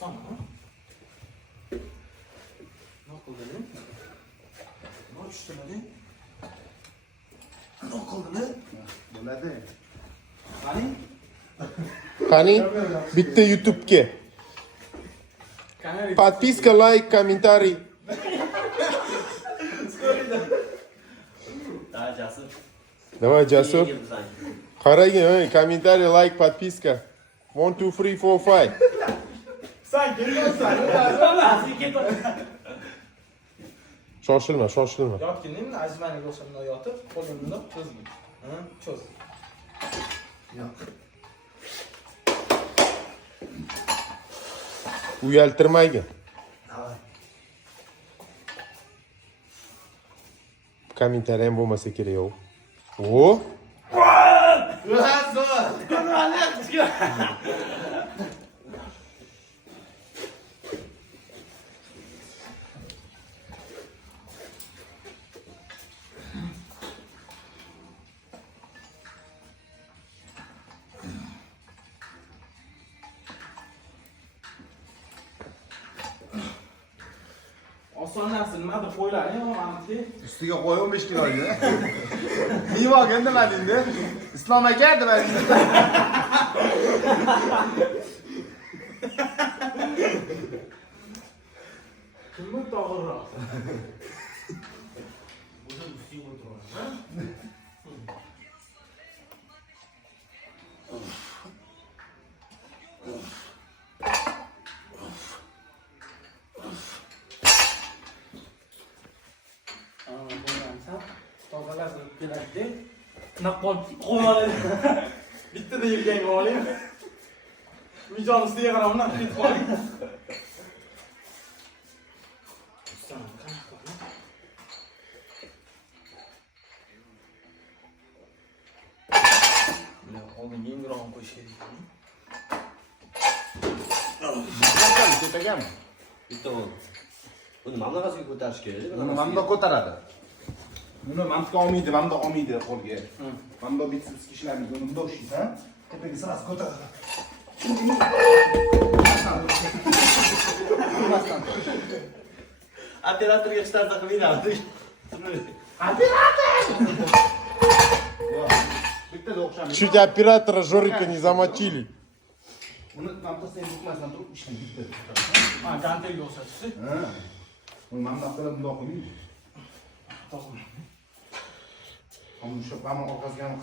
Tutsam mı? Ne qildini? Ne tushtiradi? Ne qildini? Bo'ladi. Qani? Qani, bitta YouTube'ga подписка, лайк, комментарий. Daha Jasur. Давай, Jasur. Qarang, комментарий, лайк, подписка. 1 2 3 4 5. Sen kelmaysan. Shoshilma, shoshilma. Yotginin azmaniga o'xshamda yotib, qo'lini bundoq cho'zgin. Ha, cho'z. Yo'q. Uyaltirmaygin. Davay. Kommentariy ham bo'lmasa kerak. O. Oson narsa nimadir qo'ylaring, manimki. Ustiga qo'y 15 kiloga. Nima olgan nima deydi? Islom aka nima deydi? Kimni to'g'riroq? O'zim ustiga o'tiraman. Tozalarsa kerakda. Naqol qo'yoladi. Bittada yurganga oling. Mijon ustiga qarab uni ketib qoling. Oldin yengroq qo'yish kerak. Ketagami? Bitta bo'ldi. Buni mamlakasiga ko'tarish kerak. Buni mamda ko'taradi. Buni mamda olmaydi, mamda olmaydi qo'lga. Mamda bitsiz ishlaydi, buni bundoq ishlaydi, ha? Tepaga sirasi ko'taradi. Operatorga shtarta qilib beradi. Bittada o'xshamaydi. Чуть оператора Жорика не замочили. Buni mamda sen bukmasdan turib ishlaydi. Ha, gantelga o'xshatishdi. Ha. Buni mamda qilib bundoq qo'ymaydi. To'g'ri. Ama şu parmak ortasından